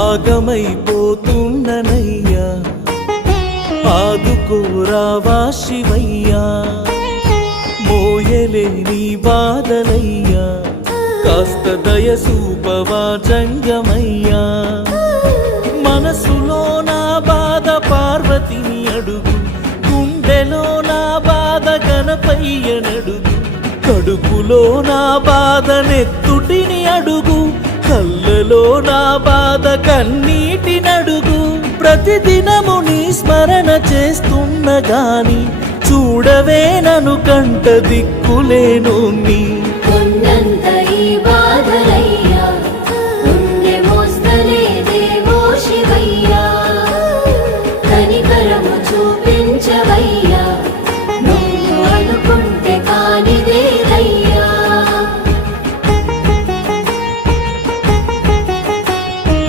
ఆగమైపోతున్ననయ్యా ఆదుకోరావా శివయ్యా మోయలేని బాధలయ్యా కాస్త దయసూపవా జంగమయ్యా మనసులో నా బాధ పార్వతిని అడుగు గుండెలో నా బాధ గణపయ్యనడుగు కడుపులో నా బాధ నెత్తుటిని అడుగు కళ్ళలో నా బాధ కన్నీటినడుగు ప్రతిదినము నీ స్మరణ చేస్తున్న గాని చూడవే నను కంట దిక్కులేను నీ కొండంత ఈ